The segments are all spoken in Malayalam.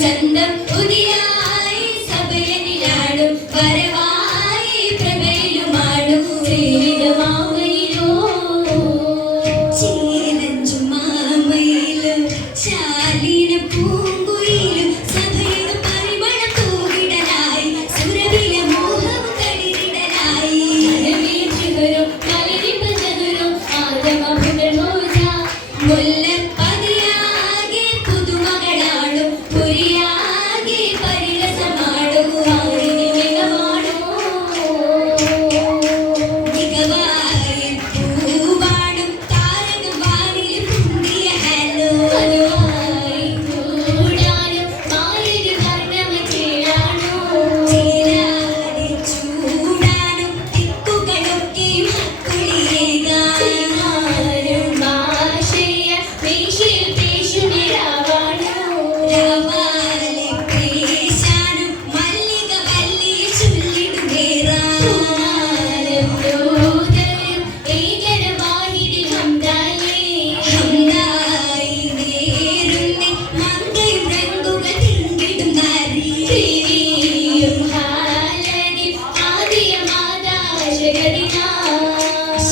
ചന്തം പുതിയായി സഭയെ നിലാടും വരവായി പ്രഭയിലുമാടും ജീവിതമാമയിലോ ചേരഞ്ചു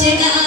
Check out.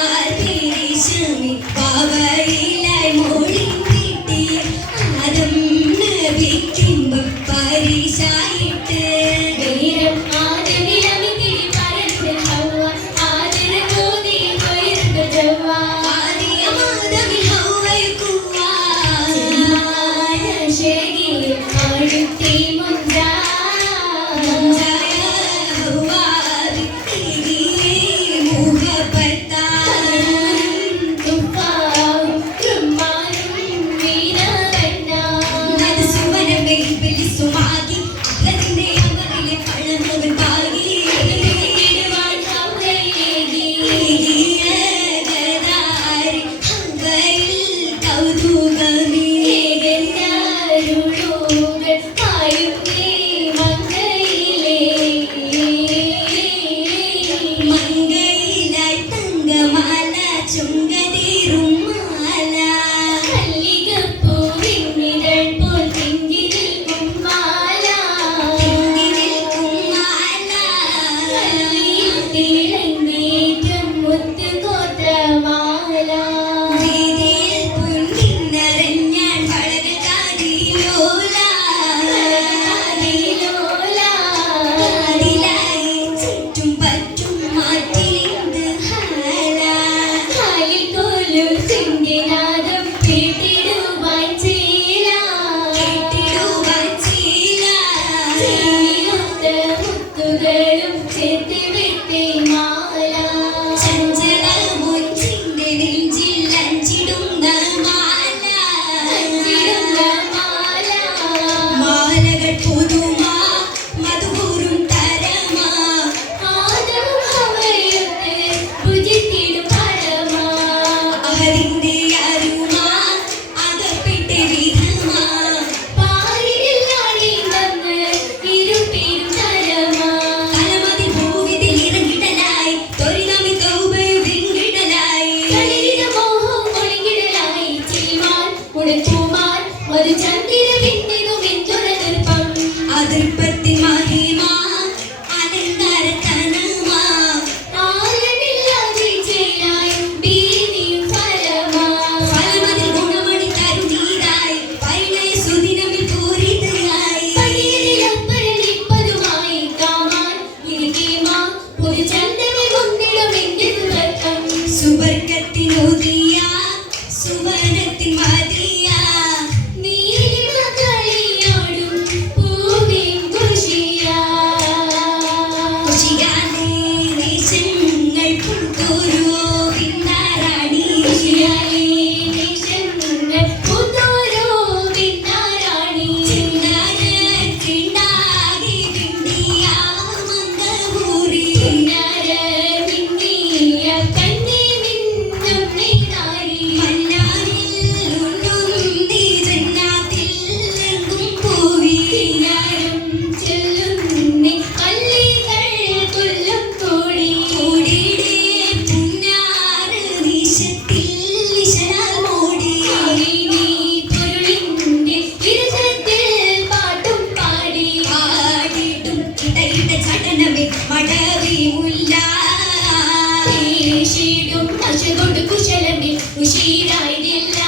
ഉഷീടും കശകൊടു കുശലമേ ഉഷീരായതെല്ലാം